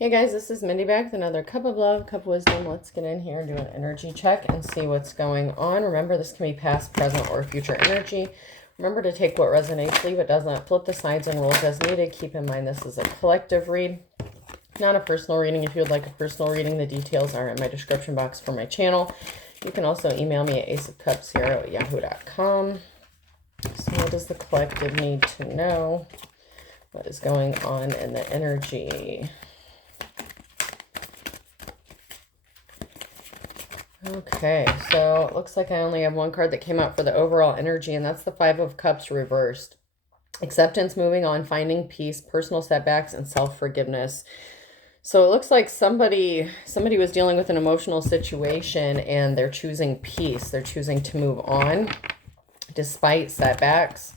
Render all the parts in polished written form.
Hey guys, this is Mindy back with another cup of love, cup of wisdom. Let's get in here and do an energy check and see what's going on. Remember, this can be past, present, or future energy. Remember to take what resonates, leave what doesn't, flip the sides and rolls as needed. Keep in mind this is a collective read, not a personal reading. If you would like a personal reading, the details are in my description box for my channel. You can also email me at aceofcupszero@yahoo.com. So what does the collective need to know? What is going on in the energy? Okay, so it looks like I only have one card that came out for the overall energy, and that's the Five of Cups reversed. Acceptance, moving on, finding peace, personal setbacks, and self-forgiveness. So it looks like somebody was dealing with an emotional situation and they're choosing peace. They're choosing to move on despite setbacks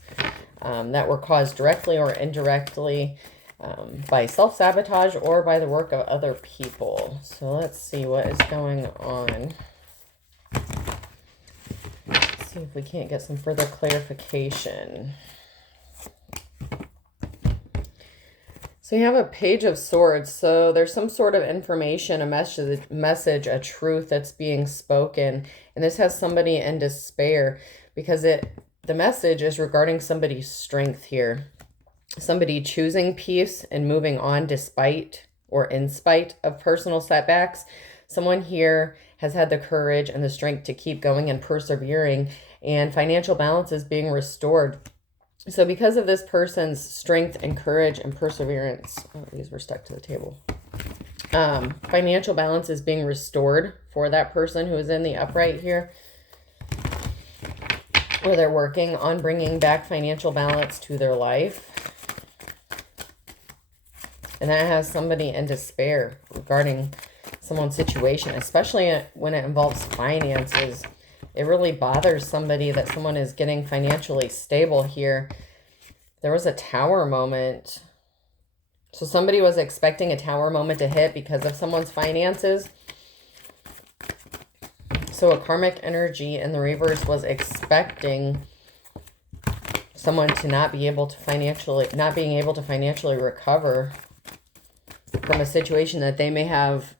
that were caused directly or indirectly by self-sabotage or by the work of other people. So let's see what is going on. See if we can't get some further clarification. So you have a Page of Swords. So there's some sort of information, a message, a truth that's being spoken. And this has somebody in despair because the message is regarding somebody's strength here. Somebody choosing peace and moving on despite or in spite of personal setbacks. Someone here has had the courage and the strength to keep going and persevering, and financial balance is being restored. So because of this person's strength and courage and perseverance, oh, these were stuck to the table. Financial balance is being restored for that person who is in the upright here, where they're working on bringing back financial balance to their life. And that has somebody in despair regarding someone's situation, especially when it involves finances. It really bothers somebody that someone is getting financially stable here. There was a tower moment. So somebody was expecting a tower moment to hit because of someone's finances. So a karmic energy in the reverse was expecting someone to not being able to financially recover from a situation that they may have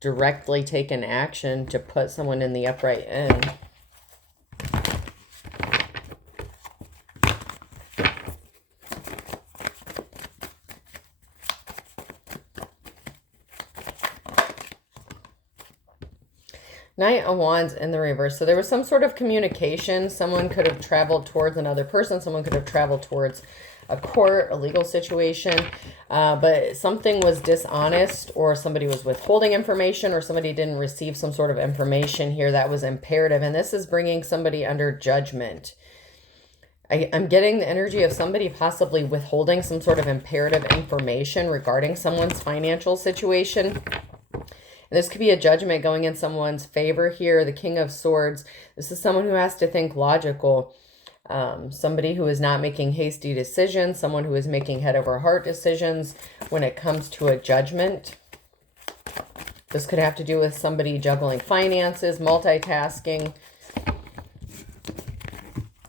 directly taken action to put someone in the upright in. Knight of Wands in the reverse. So there was some sort of communication. Someone could have traveled towards another person. Someone could have traveled towards a court, a legal situation. But something was dishonest, or somebody was withholding information, or somebody didn't receive some sort of information here that was imperative. And this is bringing somebody under judgment. I'm getting the energy of somebody possibly withholding some sort of imperative information regarding someone's financial situation. And this could be a judgment going in someone's favor here. The King of Swords. This is someone who has to think logical. Somebody who is not making hasty decisions. Someone who is making head over heart decisions when it comes to a judgment. This could have to do with somebody juggling finances, multitasking.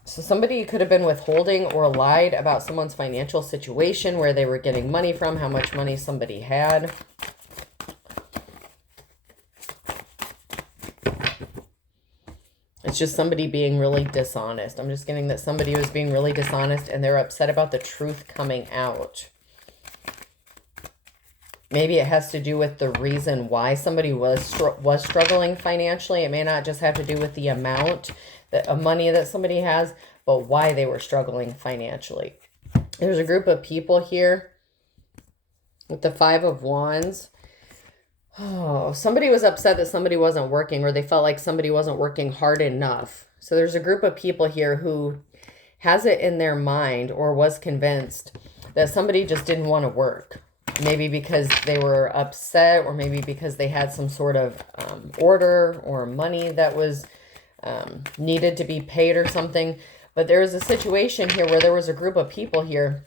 So somebody could have been withholding or lied about someone's financial situation, where they were getting money from, how much money somebody had. It's just somebody being really dishonest. I'm just getting that somebody was being really dishonest and they're upset about the truth coming out. Maybe it has to do with the reason why somebody was struggling financially. It may not just have to do with the amount of money that somebody has, but why they were struggling financially. There's a group of people here with the Five of Wands. Oh, somebody was upset that somebody wasn't working, or they felt like somebody wasn't working hard enough. So there's a group of people here who has it in their mind or was convinced that somebody just didn't want to work. Maybe because they were upset, or maybe because they had some sort of order or money that was needed to be paid or something. But there was a situation here where there was a group of people here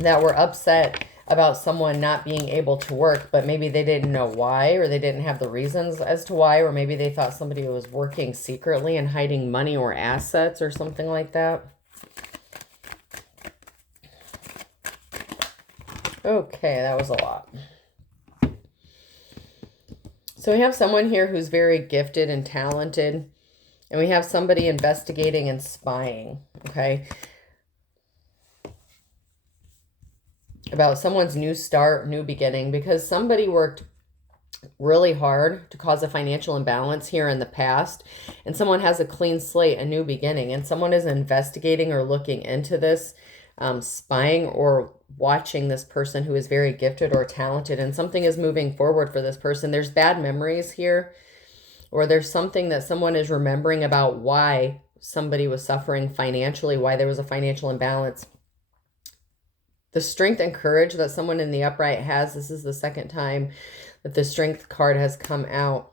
that were upset about someone not being able to work, but maybe they didn't know why, or they didn't have the reasons as to why, or maybe they thought somebody was working secretly and hiding money or assets or something like that. Okay, that was a lot. So we have someone here who's very gifted and talented, and we have somebody investigating and spying, okay, about someone's new start, new beginning, because somebody worked really hard to cause a financial imbalance here in the past, and someone has a clean slate, a new beginning, and someone is investigating or looking into this, spying or watching this person who is very gifted or talented, and something is moving forward for this person. There's bad memories here, or there's something that someone is remembering about why somebody was suffering financially, why there was a financial imbalance. The strength and courage that someone in the upright has, this is the second time that the strength card has come out.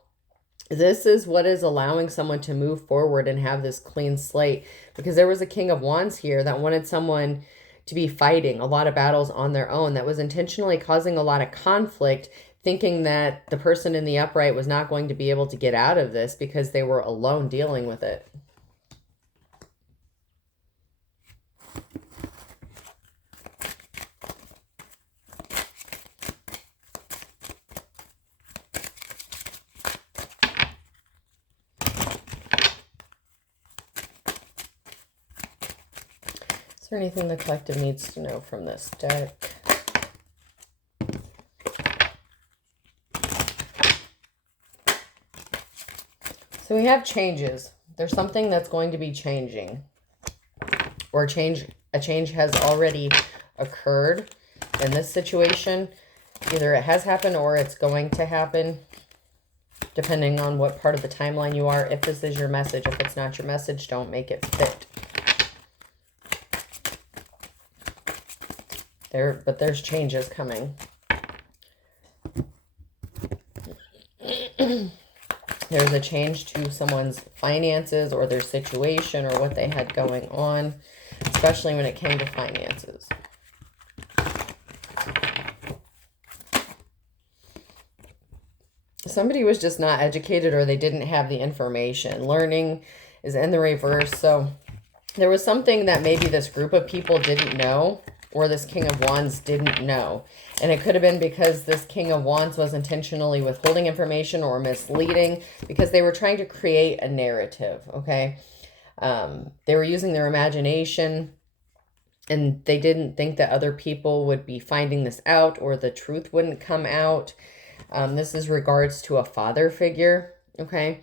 This is what is allowing someone to move forward and have this clean slate, because there was a King of Wands here that wanted someone to be fighting a lot of battles on their own, that was intentionally causing a lot of conflict, thinking that the person in the upright was not going to be able to get out of this because they were alone dealing with it. Is there anything the collective needs to know from this deck? So we have changes. There's something that's going to be changing, or a change has already occurred in this situation. Either it has happened or it's going to happen, depending on what part of the timeline you are. If this is your message, if it's not your message, don't make it fit. But there's changes coming. There's a change to someone's finances or their situation or what they had going on, especially when it came to finances. Somebody was just not educated, or they didn't have the information. Learning is in the reverse. So there was something that maybe this group of people didn't know, or this King of Wands didn't know. And it could have been because this King of Wands was intentionally withholding information or misleading, because they were trying to create a narrative, okay? They were using their imagination, and they didn't think that other people would be finding this out, or the truth wouldn't come out. This is regards to a father figure, okay?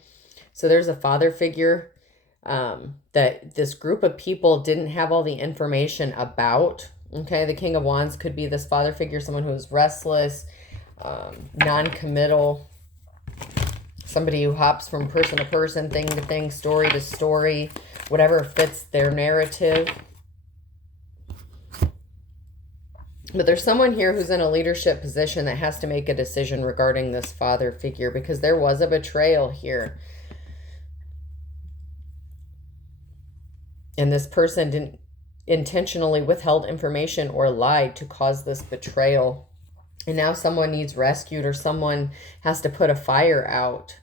So there's a father figure that this group of people didn't have all the information about. Okay, the King of Wands could be this father figure, someone who is restless, non-committal, somebody who hops from person to person, thing to thing, story to story, whatever fits their narrative. But there's someone here who's in a leadership position that has to make a decision regarding this father figure, because there was a betrayal here. And this person didn't intentionally withheld information or lied to cause this betrayal. And now someone needs rescued, or someone has to put a fire out.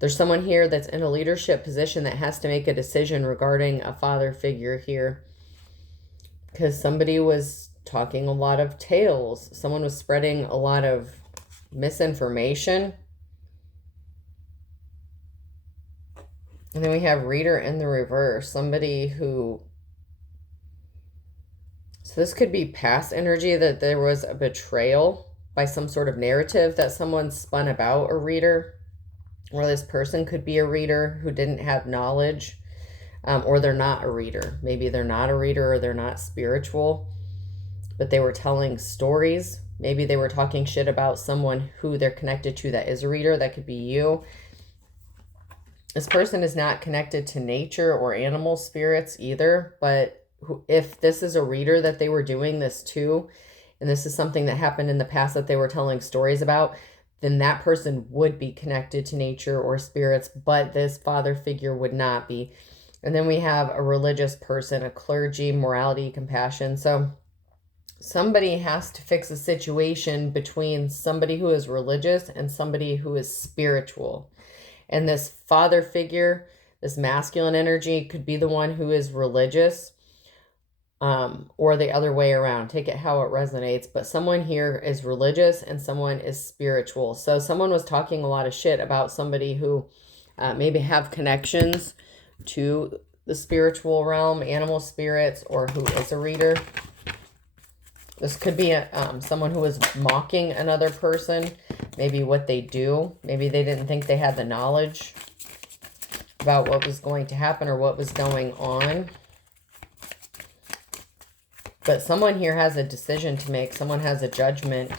There's someone here that's in a leadership position that has to make a decision regarding a father figure here, because somebody was talking a lot of tales. Someone was spreading a lot of misinformation. And then we have reader in the reverse, somebody who, so this could be past energy, that there was a betrayal by some sort of narrative that someone spun about a reader, or this person could be a reader who didn't have knowledge, or they're not a reader. Maybe they're not a reader, or they're not spiritual, but they were telling stories. Maybe they were talking shit about someone who they're connected to that is a reader. That could be you. This person is not connected to nature or animal spirits either, but if this is a reader that they were doing this to, and this is something that happened in the past that they were telling stories about, then that person would be connected to nature or spirits, but this father figure would not be. And then we have a religious person, a clergy, morality, compassion. So somebody has to fix a situation between somebody who is religious and somebody who is spiritual. And this father figure, this masculine energy, could be the one who is religious, or the other way around. Take it how it resonates. But someone here is religious and someone is spiritual. So someone was talking a lot of shit about somebody who maybe have connections to the spiritual realm, animal spirits, or who is a reader. This could be someone who is mocking another person, maybe what they do. Maybe they didn't think they had the knowledge about what was going to happen or what was going on. But someone here has a decision to make. Someone has a judgment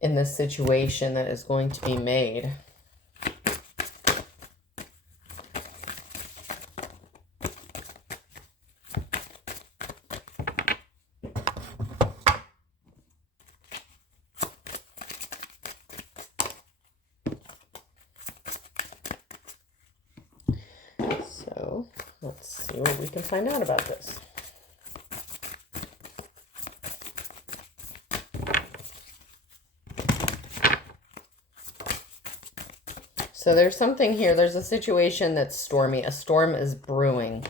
in this situation that is going to be made. So let's see what we can find out about this. So there's something here. There's a situation that's stormy. A storm is brewing.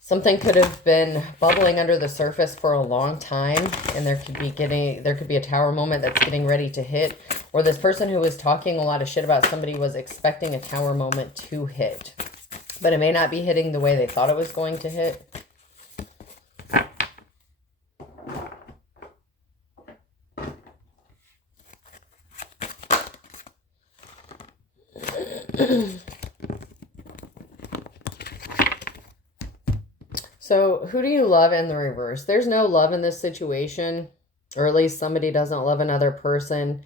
Something could have been bubbling under the surface for a long time, and there could be a tower moment that's getting ready to hit, or this person who was talking a lot of shit about somebody was expecting a tower moment to hit, but it may not be hitting the way they thought it was going to hit. So who do you love in the reverse? There's no love in this situation, or at least somebody doesn't love another person.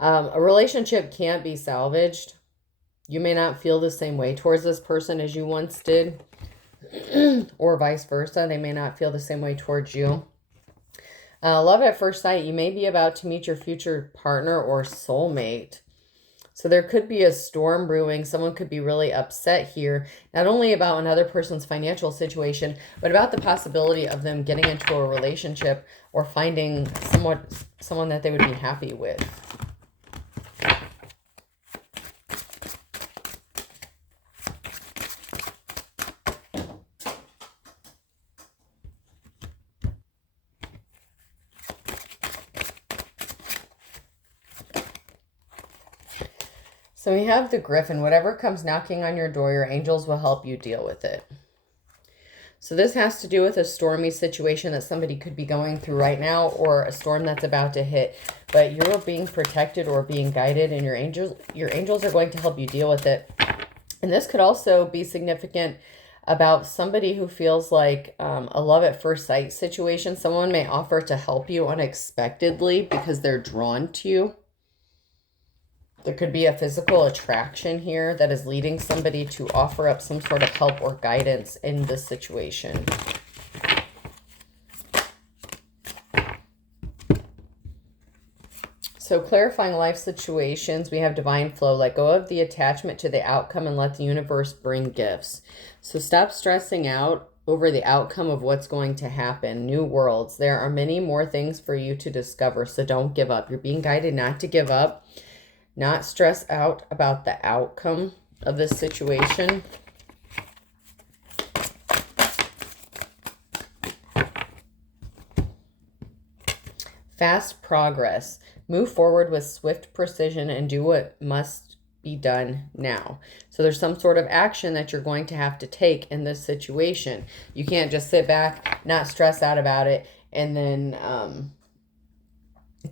A relationship can't be salvaged. You may not feel the same way towards this person as you once did, or vice versa. They may not feel the same way towards you. Love at first sight. You may be about to meet your future partner or soulmate. So there could be a storm brewing. Someone could be really upset here, not only about another person's financial situation, but about the possibility of them getting into a relationship or finding someone that they would be happy with. So we have the Griffin. Whatever comes knocking on your door, your angels will help you deal with it. So this has to do with a stormy situation that somebody could be going through right now, or a storm that's about to hit. But you're being protected or being guided, and your angels are going to help you deal with it. And this could also be significant about somebody who feels like a love at first sight situation. Someone may offer to help you unexpectedly because they're drawn to you. There could be a physical attraction here that is leading somebody to offer up some sort of help or guidance in this situation. So clarifying life situations, we have divine flow. Let go of the attachment to the outcome and let the universe bring gifts. So stop stressing out over the outcome of what's going to happen. New worlds. There are many more things for you to discover, so don't give up. You're being guided not to give up. Not stress out about the outcome of this situation. Fast progress. Move forward with swift precision and do what must be done now. So there's some sort of action that you're going to have to take in this situation. You can't just sit back, not stress out about it, and then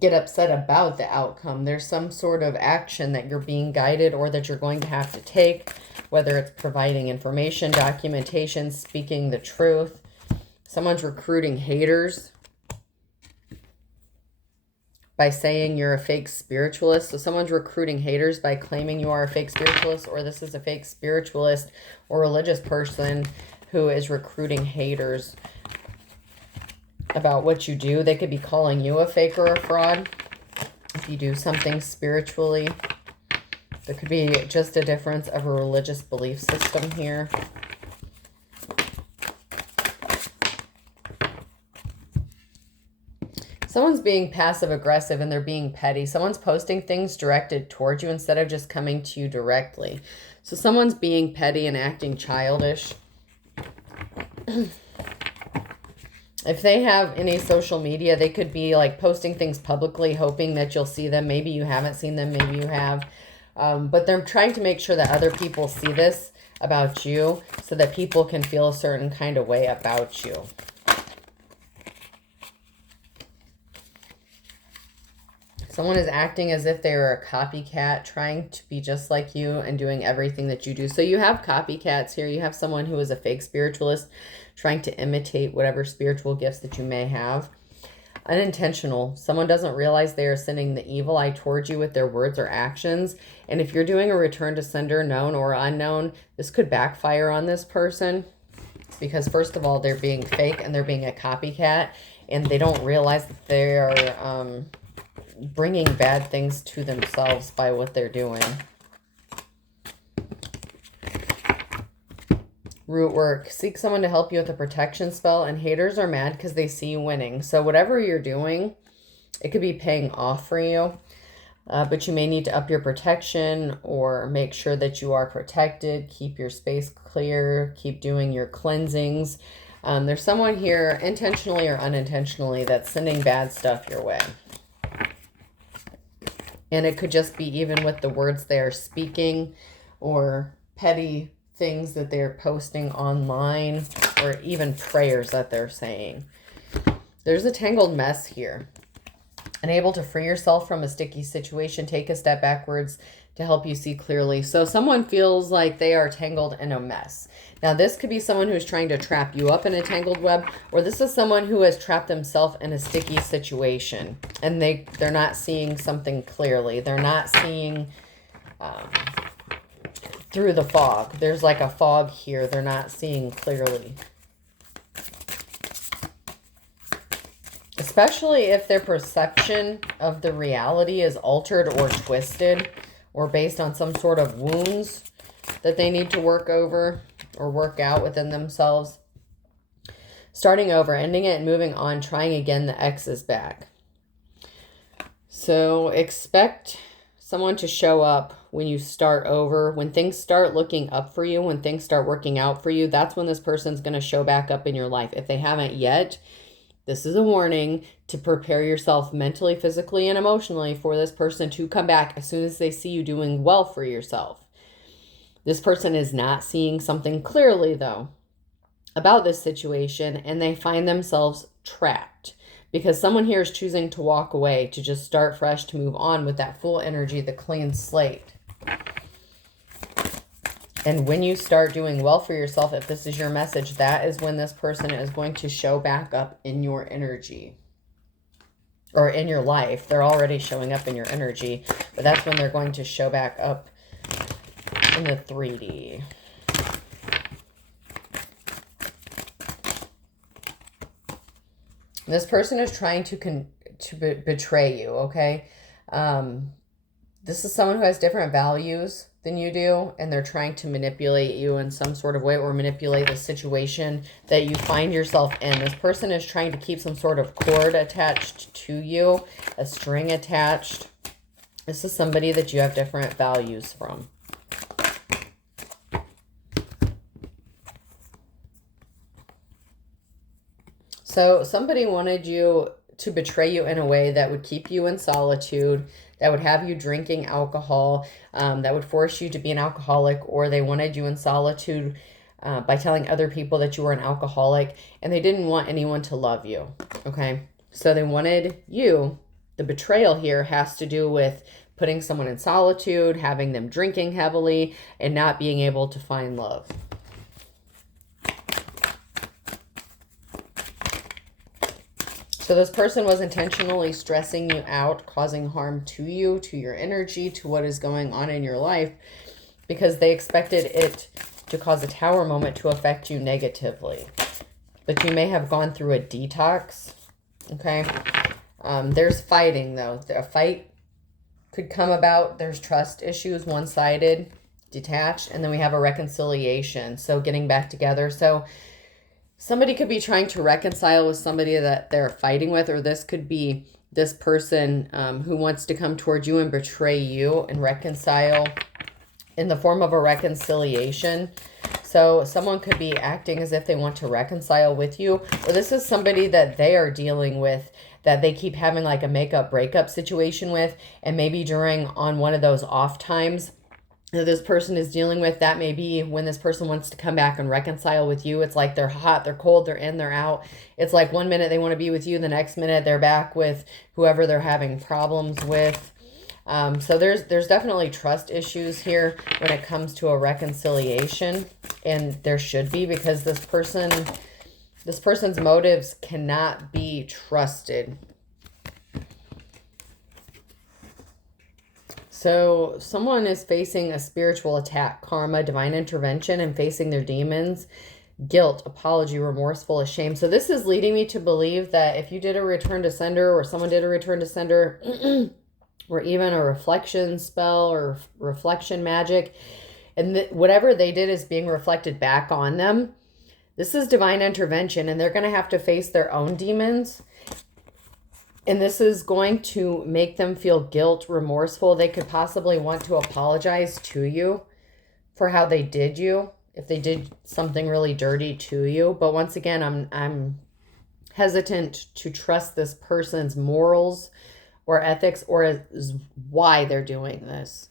get upset about the outcome. There's some sort of action that you're being guided or that you're going to have to take, whether it's providing information, documentation, speaking the truth. Someone's recruiting haters by saying you're a fake spiritualist. So someone's recruiting haters by claiming you are a fake spiritualist, or this is a fake spiritualist or religious person who is recruiting haters about what you do. They could be calling you a fake or a fraud if you do something spiritually. There could be just a difference of a religious belief system here. Someone's being passive aggressive and they're being petty. Someone's posting things directed towards you instead of just coming to you directly. So someone's being petty and acting childish. If they have any social media, they could be like posting things publicly, hoping that you'll see them. Maybe you haven't seen them, maybe you have. But they're trying to make sure that other people see this about you so that people can feel a certain kind of way about you. Someone is acting as if they were a copycat, trying to be just like you and doing everything that you do. So you have copycats here. You have someone who is a fake spiritualist trying to imitate whatever spiritual gifts that you may have. Unintentional. Someone doesn't realize they are sending the evil eye towards you with their words or actions. And if you're doing a return to sender, known or unknown, this could backfire on this person. Because first of all, they're being fake and they're being a copycat. And they don't realize that they are bringing bad things to themselves by what they're doing. Root work. Seek someone to help you with a protection spell, and haters are mad because they see you winning. So whatever you're doing, it could be paying off for you, but you may need to up your protection or make sure that you are protected. Keep your space clear. Keep doing your cleansings. There's someone here, intentionally or unintentionally, that's sending bad stuff your way. And it could just be even with the words they are speaking or petty things that they're posting online or even prayers that they're saying. There's a tangled mess here. Unable to free yourself from a sticky situation, take a step backwards to help you see clearly. So someone feels like they are tangled in a mess. Now, this could be someone who's trying to trap you up in a tangled web, or this is someone who has trapped themselves in a sticky situation, and they're not seeing something clearly. They're not seeing through the fog. There's like a fog here. They're not seeing clearly. Especially if their perception of the reality is altered or twisted or based on some sort of wounds that they need to work over or work out within themselves. Starting over, ending it and moving on, trying again, the X is back. So expect someone to show up when you start over, when things start looking up for you, when things start working out for you. That's when this person's going to show back up in your life. If they haven't yet, this is a warning to prepare yourself mentally, physically, and emotionally for this person to come back as soon as they see you doing well for yourself. This person is not seeing something clearly, though, about this situation, and they find themselves trapped because someone here is choosing to walk away, to just start fresh, to move on with that full energy, the clean slate. And when you start doing well for yourself, if this is your message, that is when this person is going to show back up in your energy or in your life. They're already showing up in your energy, but that's when they're going to show back up in the 3D. This person is trying to betray you, okay? This is someone who has different values than you do, and they're trying to manipulate you in some sort of way or manipulate the situation that you find yourself in. This person is trying to keep some sort of cord attached to you, a string attached. This is somebody that you have different values from. So somebody wanted you to betray you in a way that would keep you in solitude, that would have you drinking alcohol, that would force you to be an alcoholic, or they wanted you in solitude by telling other people that you were an alcoholic, and they didn't want anyone to love you, okay? So they wanted you. The betrayal here has to do with putting someone in solitude, having them drinking heavily, and not being able to find love. So this person was intentionally stressing you out, causing harm to you, to your energy, to what is going on in your life, because they expected it to cause a tower moment to affect you negatively. But you may have gone through a detox, okay? There's fighting, though. A fight could come about. There's trust issues, one-sided, detached, and then we have a reconciliation, so getting back together. So somebody could be trying to reconcile with somebody that they're fighting with, or this could be this person who wants to come towards you and betray you and reconcile in the form of a reconciliation. So someone could be acting as if they want to reconcile with you, or this is somebody that they are dealing with that they keep having like a makeup breakup situation with, and maybe during on one of those off times that this person is dealing with, that may be when this person wants to come back and reconcile with you. It's like they're hot, they're cold, they're in, they're out. It's like one minute they want to be with you, the next minute they're back with whoever they're having problems with. So there's definitely trust issues here when it comes to a reconciliation, and there should be, because this person's motives cannot be trusted. So someone is facing a spiritual attack, karma, divine intervention, and facing their demons, guilt, apology, remorseful, ashamed. So this is leading me to believe that if you did a return to sender, or someone did a return to sender, or even a reflection spell or reflection magic, and whatever they did is being reflected back on them, this is divine intervention, and they're going to have to face their own demons. And this is going to make them feel guilt, remorseful. They could possibly want to apologize to you for how they did you, if they did something really dirty to you. But once again, I'm hesitant to trust this person's morals or ethics, or why they're doing this.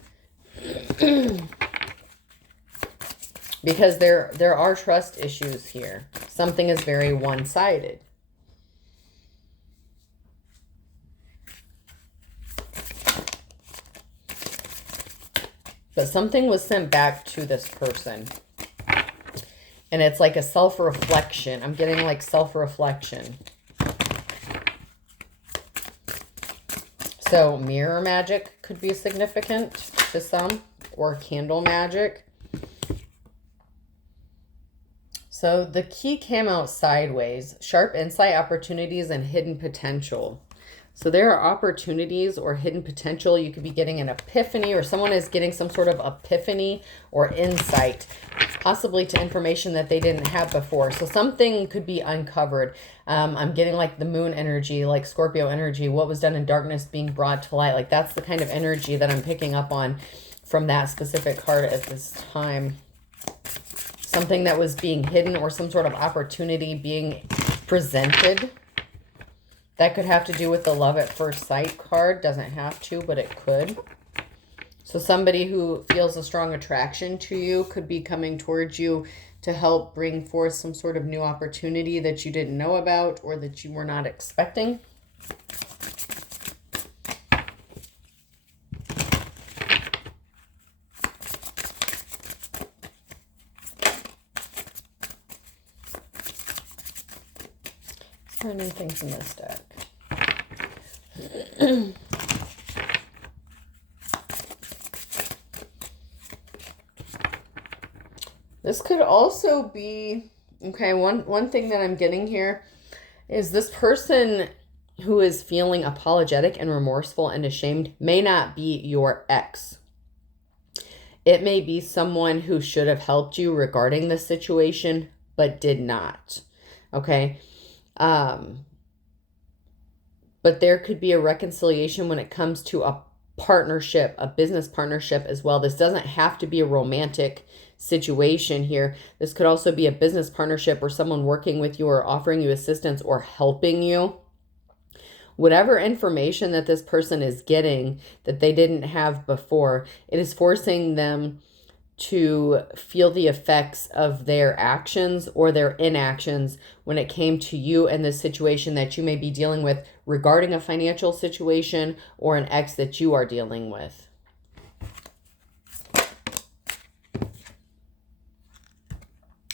Because there are trust issues here. Something is very one-sided. But something was sent back to this person. And it's like a self-reflection. I'm getting like self-reflection. So mirror magic could be significant to some, or candle magic. So the key came out sideways. Sharp insight, opportunities, and hidden potential. So there are opportunities or hidden potential. You could be getting an epiphany, or someone is getting some sort of epiphany or insight, possibly to information that they didn't have before. So something could be uncovered. I'm getting like the moon energy, like Scorpio energy, what was done in darkness being brought to light. Like that's the kind of energy that I'm picking up on from that specific card at this time. Something that was being hidden, or some sort of opportunity being presented. That could have to do with the love at first sight card. Doesn't have to, but it could. So somebody who feels a strong attraction to you could be coming towards you to help bring forth some sort of new opportunity that you didn't know about, or that you were not expecting. Is there any things in this deck? This could also be, okay, one thing that I'm getting here is this person who is feeling apologetic and remorseful and ashamed may not be your ex. It may be someone who should have helped you regarding this situation, but did not. Okay. But there could be a reconciliation when it comes to a partnership, a business partnership as well. This doesn't have to be a romantic situation here. This could also be a business partnership, or someone working with you or offering you assistance or helping you. Whatever information that this person is getting that they didn't have before, it is forcing them to feel the effects of their actions or their inactions when it came to you and the situation that you may be dealing with regarding a financial situation or an ex that you are dealing with.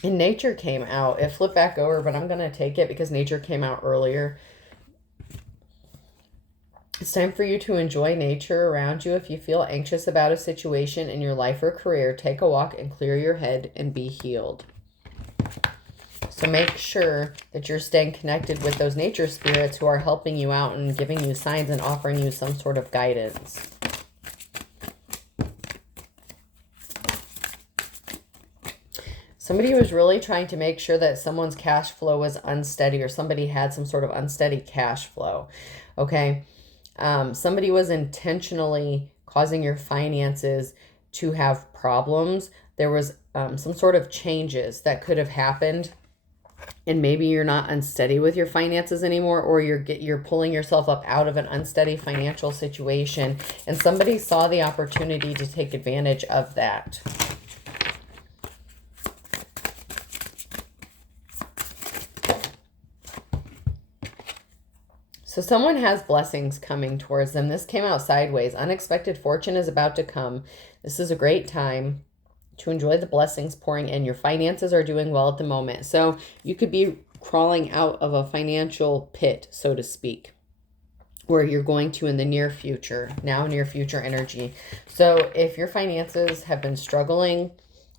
And nature came out. It flipped back over, but I'm going to take it because nature came out earlier. It's time for you to enjoy nature around you. If you feel anxious about a situation in your life or career, take a walk and clear your head and be healed. So make sure that you're staying connected with those nature spirits who are helping you out and giving you signs and offering you some sort of guidance. Somebody was really trying to make sure that someone's cash flow was unsteady, or somebody had some sort of unsteady cash flow. Okay. Somebody was intentionally causing your finances to have problems there was some sort of changes that could have happened, and maybe you're not unsteady with your finances anymore, or you're pulling yourself up out of an unsteady financial situation, and somebody saw the opportunity to take advantage of that. So someone has blessings coming towards them. This came out sideways. Unexpected fortune is about to come. This is a great time to enjoy the blessings pouring in. Your finances are doing well at the moment. So you could be crawling out of a financial pit, so to speak, where you're going to in the near future, now near future energy. So if your finances have been struggling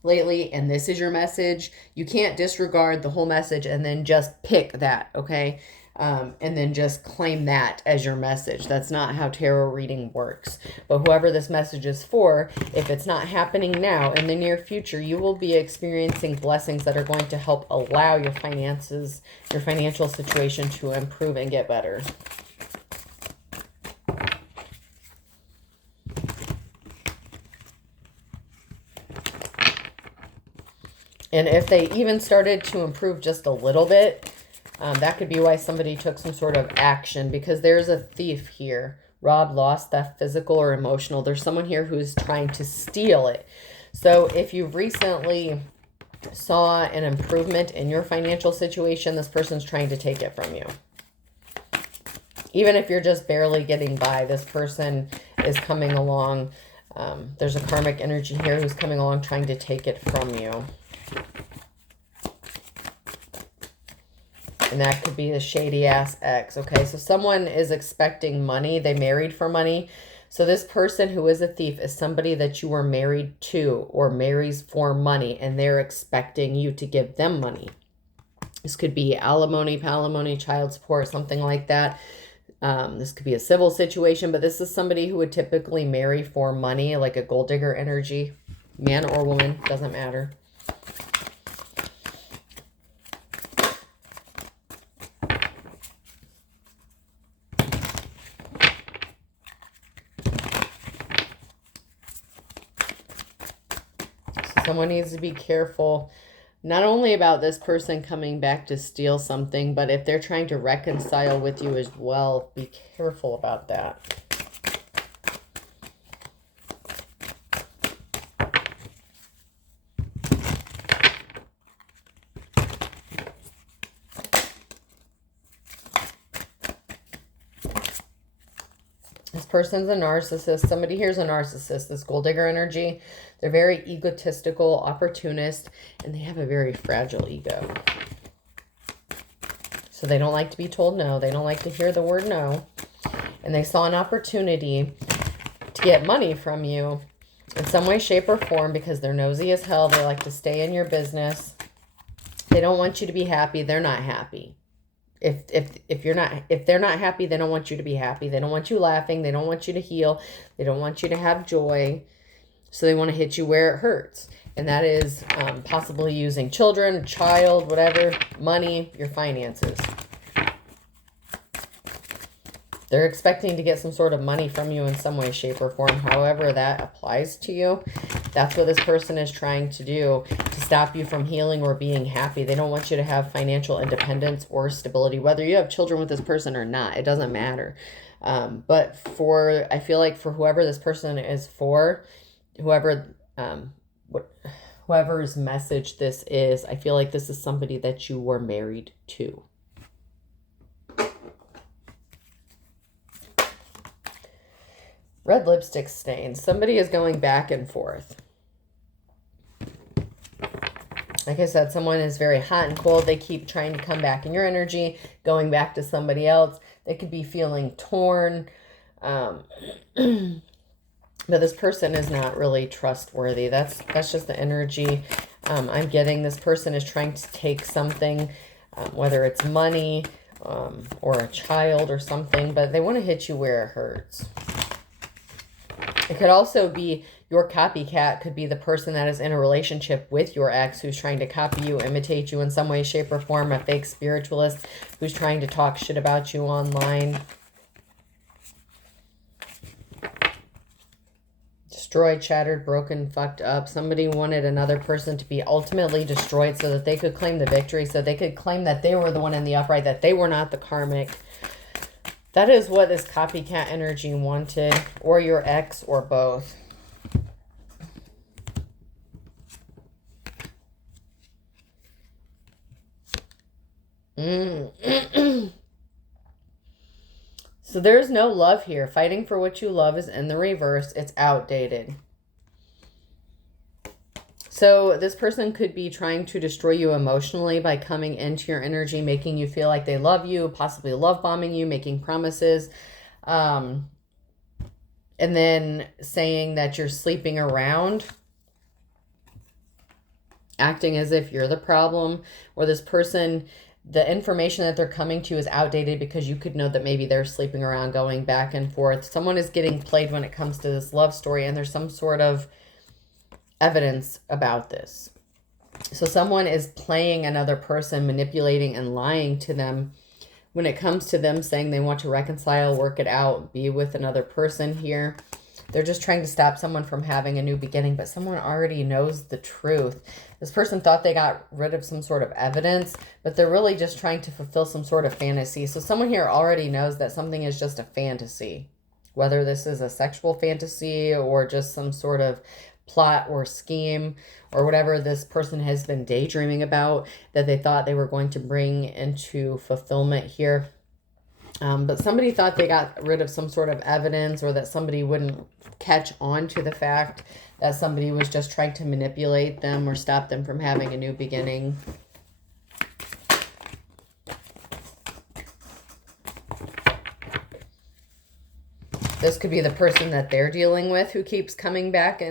lately and this is your message, you can't disregard the whole message and then just pick that, okay? And then just claim that as your message. That's not how tarot reading works. But whoever this message is for, if it's not happening now, in the near future, you will be experiencing blessings that are going to help allow your finances, your financial situation to improve and get better. And if they even started to improve just a little bit, that could be why somebody took some sort of action, because there's a thief here. Rob, lost, theft, physical or emotional. There's someone here who's trying to steal it. So if you recently saw an improvement in your financial situation, this person's trying to take it from you. Even if you're just barely getting by, this person is coming along. There's a karmic energy here who's coming along trying to take it from you. And that could be the shady ass ex. Okay, so someone is expecting money. They married for money. So this person who is a thief is somebody that you were married to or marries for money, and they're expecting you to give them money. This could be alimony, palimony, child support, something like that. This could be a civil situation, but this is somebody who would typically marry for money, like a gold digger energy, man or woman, doesn't matter. Someone needs to be careful, not only about this person coming back to steal something, but if they're trying to reconcile with you as well, be careful about that. This person's a narcissist. Somebody here's a narcissist. This gold digger energy. They're very egotistical, opportunist, and they have a very fragile ego. So they don't like to be told no. They don't like to hear the word no. And they saw an opportunity to get money from you in some way, shape, or form because they're nosy as hell. They like to stay in your business. They don't want you to be happy. They're not happy. If they're not happy, they don't want you to be happy. They don't want you laughing. They don't want you to heal. They don't want you to have joy. So they want to hit you where it hurts. And that is possibly using children, a child, whatever, money, your finances. They're expecting to get some sort of money from you in some way, shape, or form. However that applies to you, that's what this person is trying to do to stop you from healing or being happy. They don't want you to have financial independence or stability, whether you have children with this person or not. It doesn't matter. But I feel like for whoever this person is for, whoever's message this is, I feel like this is somebody that you were married to. Red lipstick stain. Somebody is going back and forth. Like I said, someone is very hot and cold. They keep trying to come back in your energy, going back to somebody else. They could be feeling torn. But this person is not really trustworthy. That's just the energy I'm getting. This person is trying to take something, whether it's money or a child or something, but they want to hit you where it hurts. It could also be your copycat, could be the person that is in a relationship with your ex who's trying to copy you, imitate you in some way, shape, or form, a fake spiritualist who's trying to talk shit about you online. Just destroyed, shattered, broken, fucked up. Somebody wanted another person to be ultimately destroyed so that they could claim the victory, so they could claim that they were the one in the upright, that they were not the karmic. That is what this copycat energy wanted, or your ex, or both. So there's no love here. Fighting for what you love is in the reverse. It's outdated. So this person could be trying to destroy you emotionally by coming into your energy, making you feel like they love you, possibly love bombing you, making promises, and then saying that you're sleeping around, acting as if you're the problem, or this person, the information that they're coming to is outdated because you could know that maybe they're sleeping around, going back and forth. Someone is getting played when it comes to this love story, and there's some sort of evidence about this. So someone is playing another person, manipulating and lying to them when it comes to them saying they want to reconcile, work it out, be with another person here. They're just trying to stop someone from having a new beginning, but someone already knows the truth. This person thought they got rid of some sort of evidence, but they're really just trying to fulfill some sort of fantasy. So someone here already knows that something is just a fantasy, whether this is a sexual fantasy or just some sort of plot or scheme or whatever this person has been daydreaming about that they thought they were going to bring into fulfillment here. But somebody thought they got rid of some sort of evidence, or that somebody wouldn't catch on to the fact that somebody was just trying to manipulate them or stop them from having a new beginning. This could be the person that they're dealing with who keeps coming back,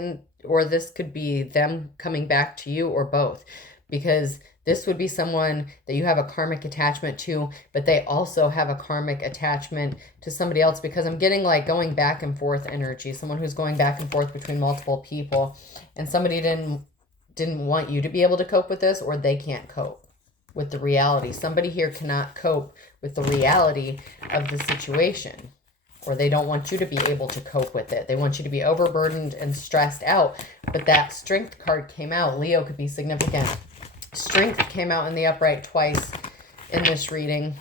or this could be them coming back to you, or both, because this would be someone that you have a karmic attachment to, but they also have a karmic attachment to somebody else, because I'm getting like going back and forth energy, someone who's going back and forth between multiple people, and somebody didn't want you to be able to cope with this, or they can't cope with the reality. Somebody here cannot cope with the reality of the situation, or they don't want you to be able to cope with it. They want you to be overburdened and stressed out. But that Strength card came out. Leo could be significant. Strength came out in the upright twice in this reading.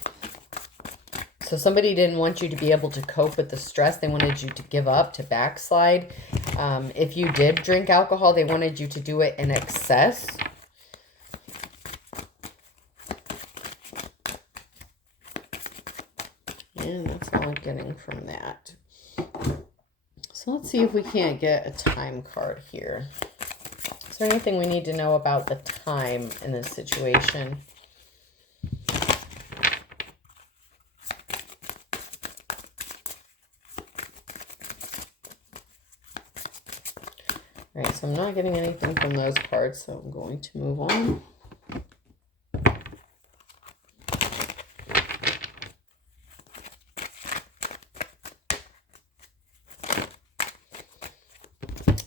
So somebody didn't want you to be able to cope with the stress. They wanted you to give up, to backslide. If you did drink alcohol, they wanted you to do it in excess. And that's all I'm getting from that. So let's see if we can't get a time card here. Is there anything we need to know about the time in this situation? All right, so I'm not getting anything from those cards, so I'm going to move on.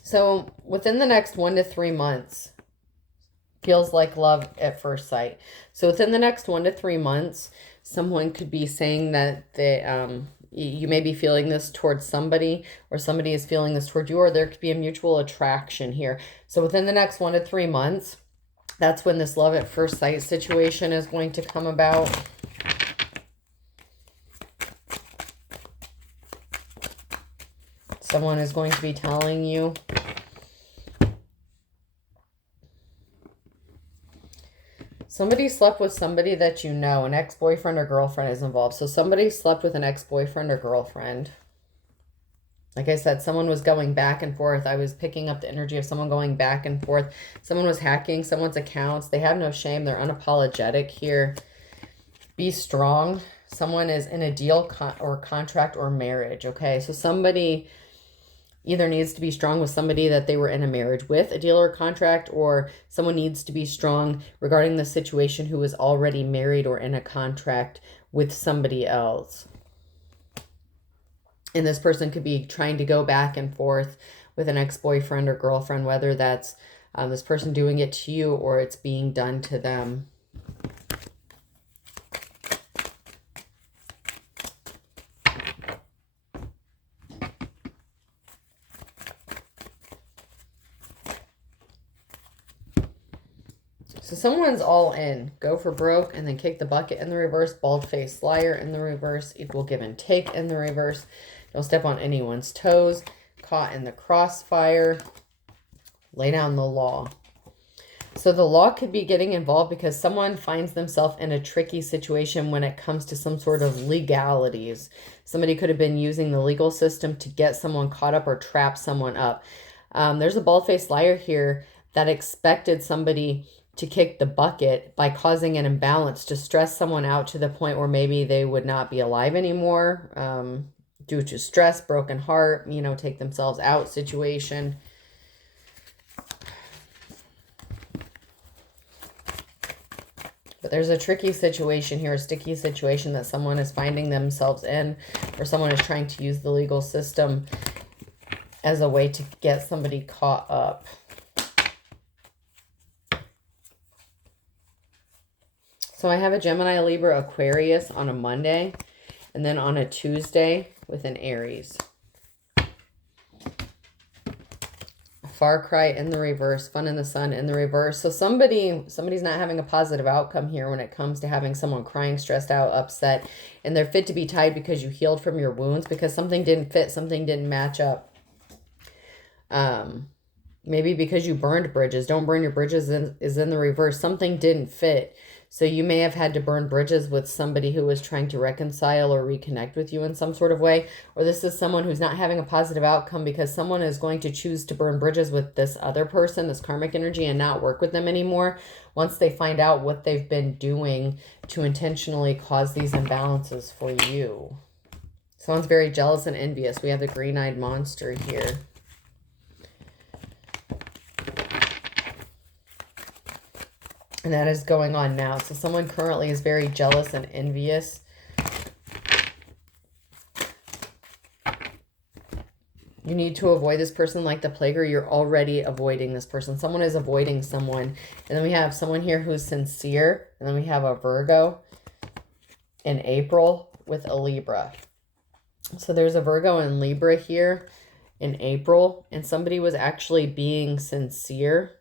So within the next 1 to 3 months, feels like love at first sight. So within the next 1 to 3 months, someone could be saying that you may be feeling this towards somebody, or somebody is feeling this toward you, or there could be a mutual attraction here. So within the next 1 to 3 months, that's when this love at first sight situation is going to come about. Someone is going to be telling you. Somebody slept with somebody that you know. An ex-boyfriend or girlfriend is involved. So somebody slept with an ex-boyfriend or girlfriend. Like I said, someone was going back and forth. I was picking up the energy of someone going back and forth. Someone was hacking someone's accounts. They have no shame. They're unapologetic here. Be strong. Someone is in a deal or contract or marriage, okay? So somebody either needs to be strong with somebody that they were in a marriage with, a deal or contract, or someone needs to be strong regarding the situation who is already married or in a contract with somebody else. And this person could be trying to go back and forth with an ex-boyfriend or girlfriend, whether that's this person doing it to you or it's being done to them. So someone's all in. Go for broke and then kick the bucket in the reverse. Bald-faced liar in the reverse. Equal give and take in the reverse. Don't step on anyone's toes. Caught in the crossfire. Lay down the law. So the law could be getting involved because someone finds themselves in a tricky situation when it comes to some sort of legalities. Somebody could have been using the legal system to get someone caught up or trap someone up. There's a bald-faced liar here that expected somebody to kick the bucket by causing an imbalance, to stress someone out to the point where maybe they would not be alive anymore due to stress, broken heart, you know, take themselves out situation. But there's a tricky situation here, a sticky situation that someone is finding themselves in, or someone is trying to use the legal system as a way to get somebody caught up. So I have a Gemini, Libra, Aquarius on a Monday, and then on a Tuesday with an Aries. Far Cry in the reverse, Fun in the Sun in the reverse. So somebody's not having a positive outcome here when it comes to having someone crying, stressed out, upset, and they're fit to be tied because you healed from your wounds, because something didn't fit, something didn't match up. Maybe because you burned bridges. Don't burn your bridges is in the reverse. Something didn't fit. So you may have had to burn bridges with somebody who was trying to reconcile or reconnect with you in some sort of way. Or this is someone who's not having a positive outcome because someone is going to choose to burn bridges with this other person, this karmic energy, and not work with them anymore once they find out what they've been doing to intentionally cause these imbalances for you. Someone's very jealous and envious. We have the green-eyed monster here. And that is going on now. So someone currently is very jealous and envious. You need to avoid this person like the plague, or you're already avoiding this person. Someone is avoiding someone. And then we have someone here who's sincere. And then we have a Virgo in April with a Libra. So there's a Virgo and Libra here in April. And somebody was actually being sincere,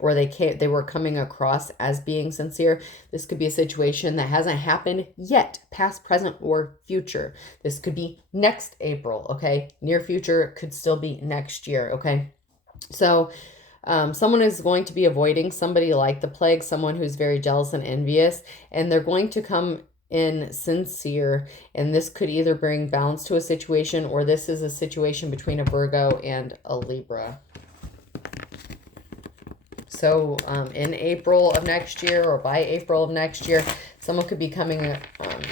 or they were coming across as being sincere. This could be a situation that hasn't happened yet, past, present, or future. This could be next April, okay? Near future could still be next year, okay? So someone is going to be avoiding somebody like the plague, someone who's very jealous and envious, and they're going to come in sincere, and this could either bring balance to a situation, or this is a situation between a Virgo and a Libra. So in April of next year, or by April of next year, someone could be coming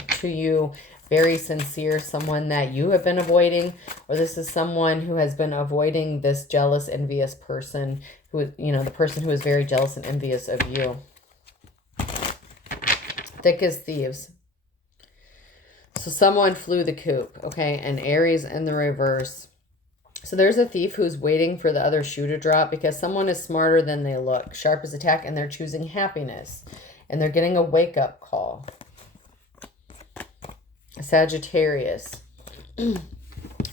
to you very sincere, someone that you have been avoiding, or this is someone who has been avoiding this jealous, envious person, who, you know, the person who is very jealous and envious of you. Thick as thieves. So someone flew the coop, okay, and Aries in the reverse. So there's a thief who's waiting for the other shoe to drop because someone is smarter than they look. Sharp as a tack, and they're choosing happiness. And they're getting a wake-up call. A Sagittarius. So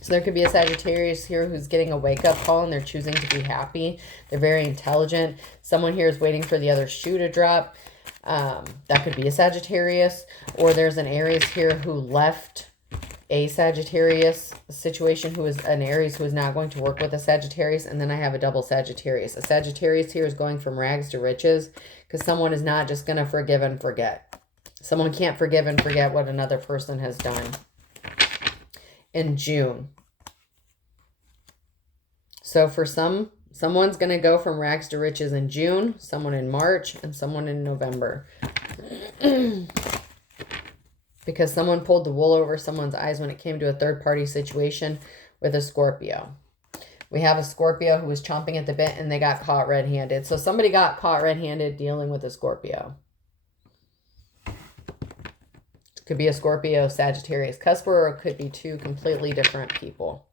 there could be a Sagittarius here who's getting a wake-up call and they're choosing to be happy. They're very intelligent. Someone here is waiting for the other shoe to drop. That could be a Sagittarius. Or there's an Aries here who left a Sagittarius situation, who is an Aries who is not going to work with a Sagittarius. And then I have a double Sagittarius. A Sagittarius here is going from rags to riches because someone is not just going to forgive and forget. Someone can't forgive and forget what another person has done. In June. So for someone's going to go from rags to riches in June, someone in March, and someone in November. Because someone pulled the wool over someone's eyes when it came to a third-party situation with a Scorpio. We have a Scorpio who was chomping at the bit and they got caught red-handed. So somebody got caught red-handed dealing with a Scorpio. It could be a Scorpio, Sagittarius, cusper, or it could be two completely different people.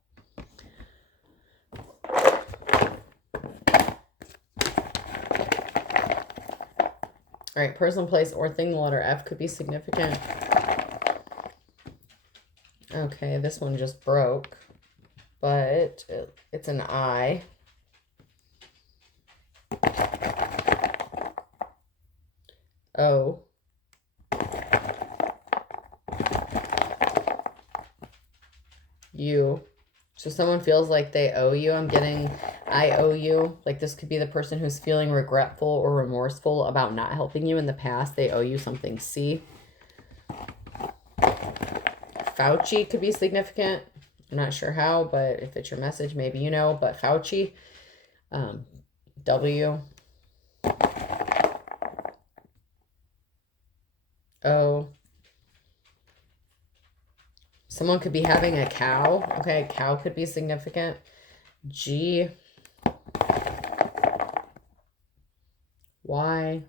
All right, person, place, or thing, the letter F could be significant. Okay, this one just broke, but it's an I. O. U. So someone feels like they owe you. I'm getting I owe you. Like this could be the person who's feeling regretful or remorseful about not helping you in the past. They owe you something. C. Fauci could be significant. I'm not sure how, but if it's your message, maybe you know. But Fauci. W. O. Someone could be having a cow. Okay, a cow could be significant. G. Y.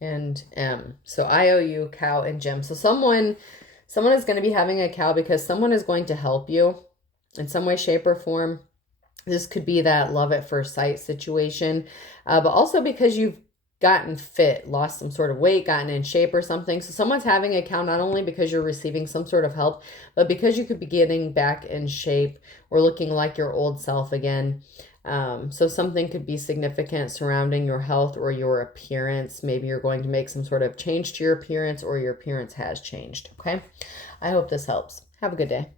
And M. So I owe you, cow, and gem. So someone is going to be having a cow because someone is going to help you in some way, shape, or form. This could be that love at first sight situation, but also because you've gotten fit, lost some sort of weight, gotten in shape or something. So someone's having a cow not only because you're receiving some sort of help, but because you could be getting back in shape or looking like your old self again. So something could be significant surrounding your health or your appearance. Maybe you're going to make some sort of change to your appearance or your appearance has changed. Okay. I hope this helps. Have a good day.